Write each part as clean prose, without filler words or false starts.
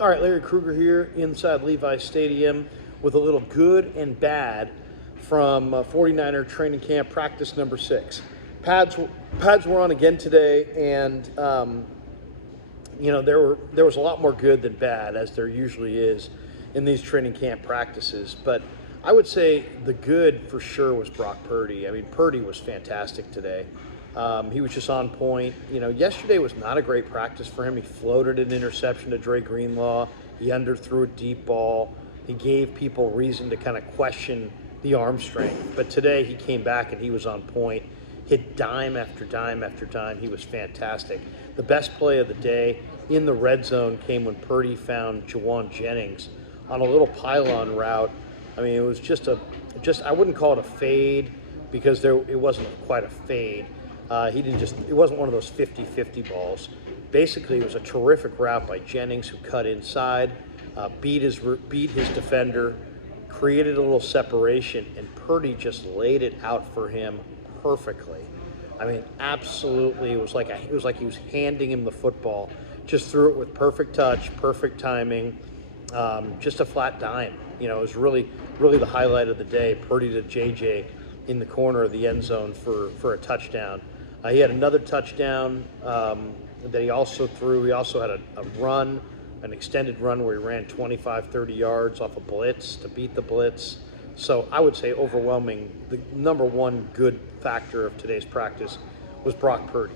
All right, Larry Krueger here inside Levi Stadium with a little good and bad from 49er training camp practice number 6. Pads, pads were on again today, and there was a lot more good than bad, as there usually is in these training camp practices. But I would say the good for sure was Brock Purdy. I mean, Purdy was fantastic today. He was just on point. Yesterday was not a great practice for him. He floated an interception to Dre Greenlaw. He underthrew a deep ball. He gave people reason to kind of question the arm strength. But today he came back and he was on point. Hit dime after dime after dime. He was fantastic. The best play of the day in the red zone came when Purdy found Jawan Jennings on a little pylon route. I mean, it was I wouldn't call it a fade because it wasn't quite a fade. It wasn't one of those 50-50 balls. Basically, it was a terrific route by Jennings, who cut inside, beat his defender, created a little separation, and Purdy just laid it out for him perfectly. I mean, absolutely, it was like he was handing him the football. Just threw it with perfect touch, perfect timing, just a flat dime. It was really, really the highlight of the day. Purdy to JJ in the corner of the end zone for a touchdown. He had another touchdown that he also threw. He also had a run, an extended run where he ran 25, 30 yards off a blitz to beat the blitz. So I would say overwhelming, the number one good factor of today's practice was Brock Purdy.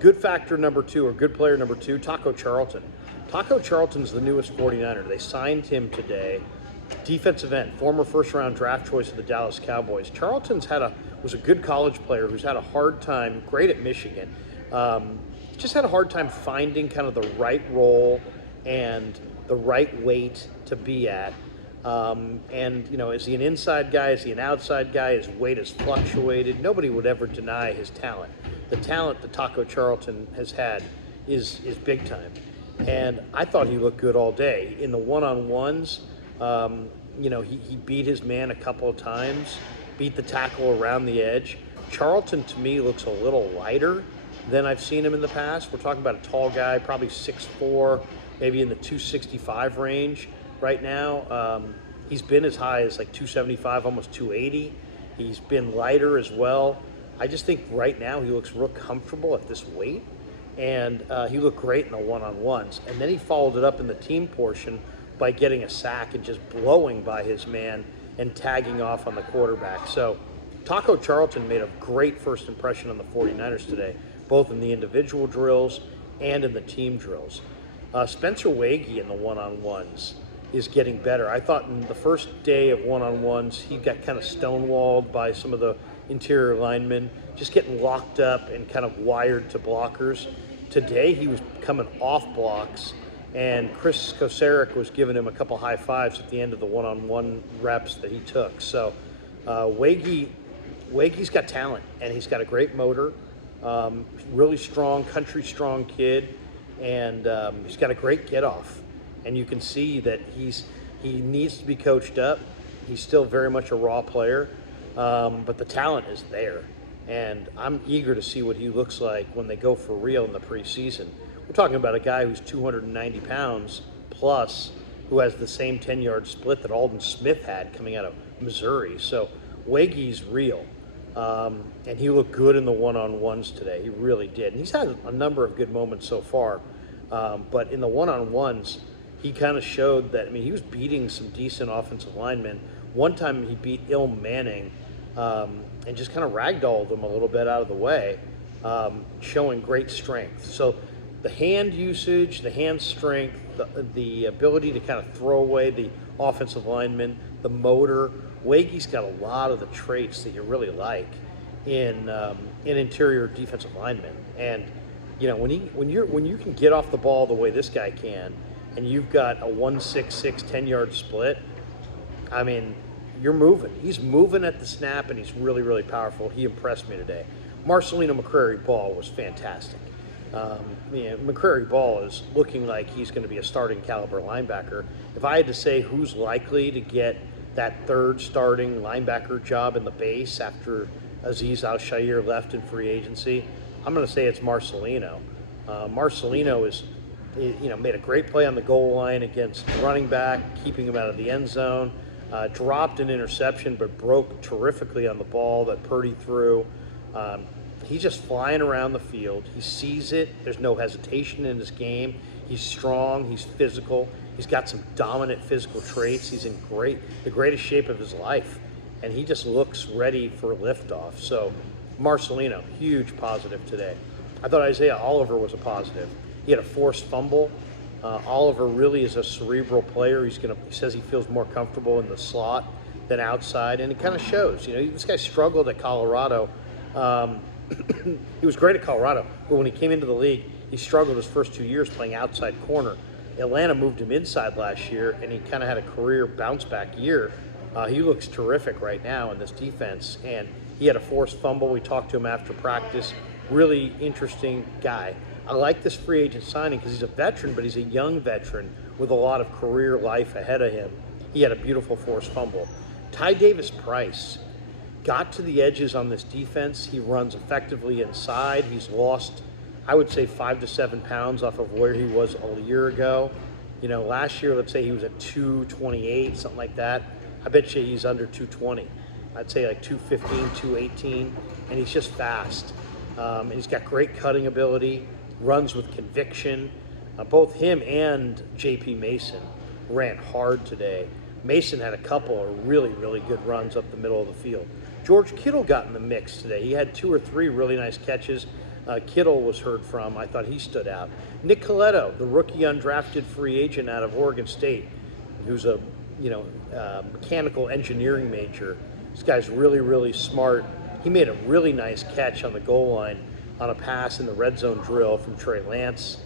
Good factor number 2, or good player number 2, Taco Charlton. Taco Charlton's the newest 49er. They signed him today. Defensive end, former first-round draft choice of the Dallas Cowboys. Charlton's was a good college player who's had a hard time, great at Michigan, just had a hard time finding kind of the right role and the right weight to be at. Is he an inside guy? Is he an outside guy? His weight has fluctuated. Nobody would ever deny his talent. The talent that Taco Charlton has had is big time. And I thought he looked good all day. In the one-on-ones, he beat his man a couple of times, beat the tackle around the edge. Charlton, to me, looks a little lighter than I've seen him in the past. We're talking about a tall guy, probably 6'4", maybe in the 265 range right now. He's been as high as like 275, almost 280. He's been lighter as well. I just think right now he looks real comfortable at this weight, and he looked great in the one-on-ones. And then he followed it up in the team portion by getting a sack and just blowing by his man and tagging off on the quarterback. So Taco Charlton made a great first impression on the 49ers today, both in the individual drills and in the team drills. Spencer Wagee in the one-on-ones is getting better. I thought in the first day of one-on-ones, he got kind of stonewalled by some of the interior linemen, just getting locked up and kind of wired to blockers. Today, he was coming off blocks, and Chris Kosaric was giving him a couple high fives at the end of the one-on-one reps that he took. So Wagee's got talent, and he's got a great motor, really strong, country-strong kid, and he's got a great get-off. And you can see that he needs to be coached up. He's still very much a raw player, but the talent is there. And I'm eager to see what he looks like when they go for real in the preseason. We're talking about a guy who's 290 pounds plus, who has the same 10-yard split that Aldon Smith had coming out of Missouri. So Wagee's real. And he looked good in the one-on-ones today. He really did. And he's had a number of good moments so far. But in the one-on-ones, he kind of showed that, he was beating some decent offensive linemen. One time he beat Ilm Manning and just kind of ragdolled him a little bit out of the way, showing great strength. So the hand usage, the hand strength, the ability to kind of throw away the offensive lineman, the motor. Wagee's got a lot of the traits that you really like in interior defensive linemen. And when you can get off the ball the way this guy can, and you've got a 1.66 10-yard split, you're moving. He's moving at the snap, and he's really, really powerful. He impressed me today. Marcelino McCrary-Ball was fantastic. McCrary-Ball is looking like he's going to be a starting caliber linebacker. If I had to say who's likely to get that third starting linebacker job in the base after Azeez Al-Shaair left in free agency, I'm going to say it's Marcelino. Marcelino is Made a great play on the goal line against running back, keeping him out of the end zone. Dropped an interception, but broke terrifically on the ball that Purdy threw. He's just flying around the field. He sees it. There's no hesitation in his game. He's strong. He's physical. He's got some dominant physical traits. He's in the greatest shape of his life, and he just looks ready for liftoff. So, Marcelino, huge positive today. I thought Isaiah Oliver was a positive. He had a forced fumble. Oliver really is a cerebral player. He says he feels more comfortable in the slot than outside, and it kind of shows. This guy struggled at Colorado. He was great at Colorado, but when he came into the league, he struggled his first 2 years playing outside corner. Atlanta moved him inside last year, and he kind of had a career bounce-back year. He looks terrific right now in this defense, and he had a forced fumble. We talked to him after practice. Really interesting guy. I like this free agent signing because he's a veteran, but he's a young veteran with a lot of career life ahead of him. He had a beautiful forced fumble. Ty Davis-Price got to the edges on this defense. He runs effectively inside. He's lost, I would say, 5 to 7 pounds off of where he was a year ago. Last year, let's say he was at 228, something like that. I bet you he's under 220. I'd say like 215, 218, and he's just fast. And he's got great cutting ability, runs with conviction. Both him and J.P. Mason ran hard today. Mason had a couple of really, really good runs up the middle of the field. George Kittle got in the mix today. He had 2 or 3 really nice catches. Kittle was heard from. I thought he stood out. Nick Coletto, the rookie undrafted free agent out of Oregon State, who's a mechanical engineering major. This guy's really, really smart. He made a really nice catch on the goal line on a pass in the red zone drill from Trey Lance.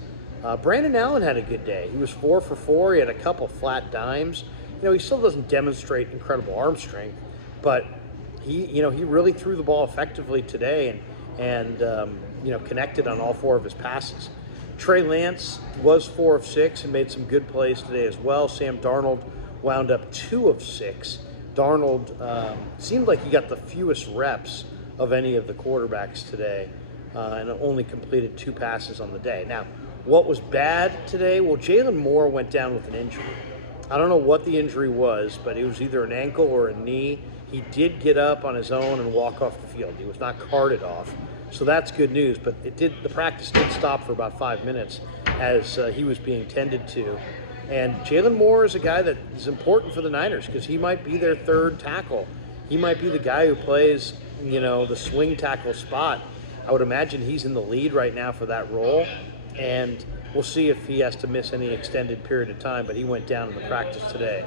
Brandon Allen had a good day. He was 4 for 4. He had a couple flat dimes. He still doesn't demonstrate incredible arm strength, but he really threw the ball effectively today and connected on all 4 of his passes. Trey Lance was 4 of 6 and made some good plays today as well. Sam Darnold wound up 2 of 6. Darnold seemed like he got the fewest reps of any of the quarterbacks today and only completed 2 passes on the day. Now, what was bad today? Well, Jalen Moore went down with an injury. I don't know what the injury was, but it was either an ankle or a knee. He did get up on his own and walk off the field. He was not carted off. So that's good news, but the practice did stop for about 5 minutes as he was being tended to. And Jalen Moore is a guy that is important for the Niners because he might be their 3rd tackle. He might be the guy who plays, the swing tackle spot. I would imagine he's in the lead right now for that role. And we'll see if he has to miss any extended period of time, but he went down in the practice today.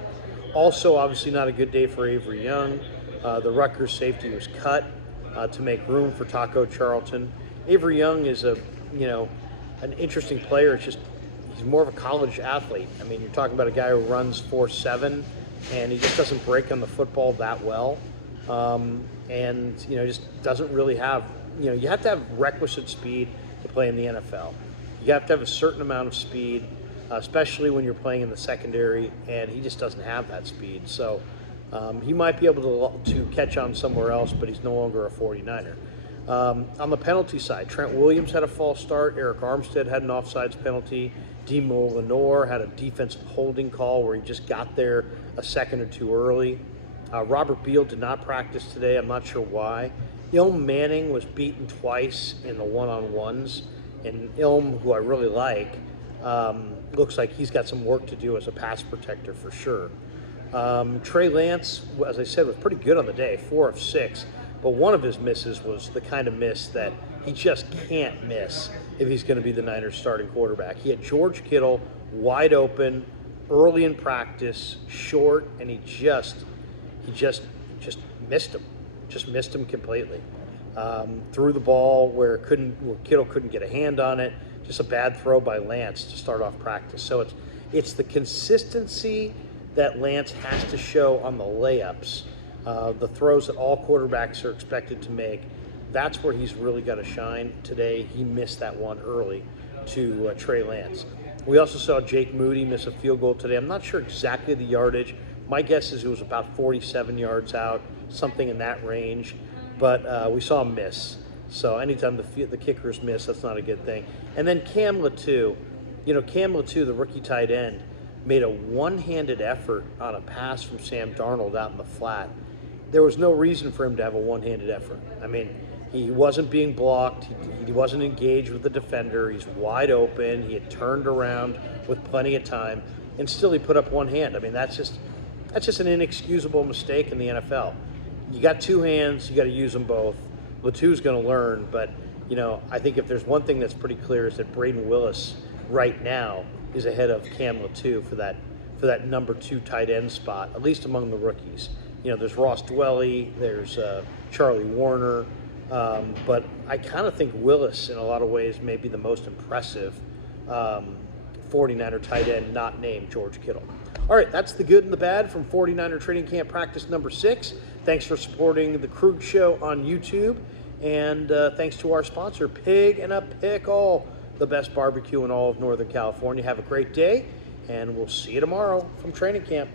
Also, obviously not a good day for Avery Young. The Rutgers safety was cut to make room for Taco Charlton. Avery Young is an interesting player. It's just he's more of a college athlete. I mean, you're talking about a guy who runs 4.7, and he just doesn't break on the football that well. Just doesn't really have, you have to have requisite speed to play in the NFL. You have to have a certain amount of speed, especially when you're playing in the secondary, and he just doesn't have that speed. So he might be able to catch on somewhere else, but he's no longer a 49er. On the penalty side, Trent Williams had a false start. Eric Armstead had an offsides penalty. Demo Lenore had a defensive holding call where he just got there a second or 2 early. Robert Beal did not practice today. I'm not sure why. Ilm Manning was beaten twice in the one-on-ones. And Ilm, who I really like, looks like he's got some work to do as a pass protector for sure. Trey Lance, as I said, was pretty good on the day, 4 of 6. But one of his misses was the kind of miss that he just can't miss if he's going to be the Niners starting quarterback. He had George Kittle wide open early in practice, short, and he just missed him. Just missed him completely. Threw the ball where Kittle couldn't get a hand on it. Just a bad throw by Lance to start off practice. So it's the consistency that Lance has to show on the layups, the throws that all quarterbacks are expected to make. That's where he's really got to shine. Today, he missed that one early to Trey Lance. We also saw Jake Moody miss a field goal today. I'm not sure exactly the yardage. My guess is it was about 47 yards out, something in that range. But we saw him miss. So anytime the kickers miss, that's not a good thing. And then Cam Latu, Cam Latu, the rookie tight end, made a one-handed effort on a pass from Sam Darnold out in the flat. There was no reason for him to have a one-handed effort. I mean, he wasn't being blocked. He wasn't engaged with the defender. He's wide open. He had turned around with plenty of time, and still he put up one hand. I mean, that's just an inexcusable mistake in the NFL. You got two hands. You got to use them both. Latu's going to learn, but I think if there's one thing that's pretty clear is that Braden Willis right now is ahead of Cam Latu for that number 2 tight end spot, at least among the rookies. There's Ross Dwelly, there's Charlie Warner, but I kind of think Willis in a lot of ways may be the most impressive 49er tight end not named George Kittle. All right, that's the good and the bad from 49er training camp practice number 6. Thanks for supporting the Krug Show on YouTube, and thanks to our sponsor, Pig and a Pickle, the best barbecue in all of Northern California. Have a great day, and we'll see you tomorrow from training camp.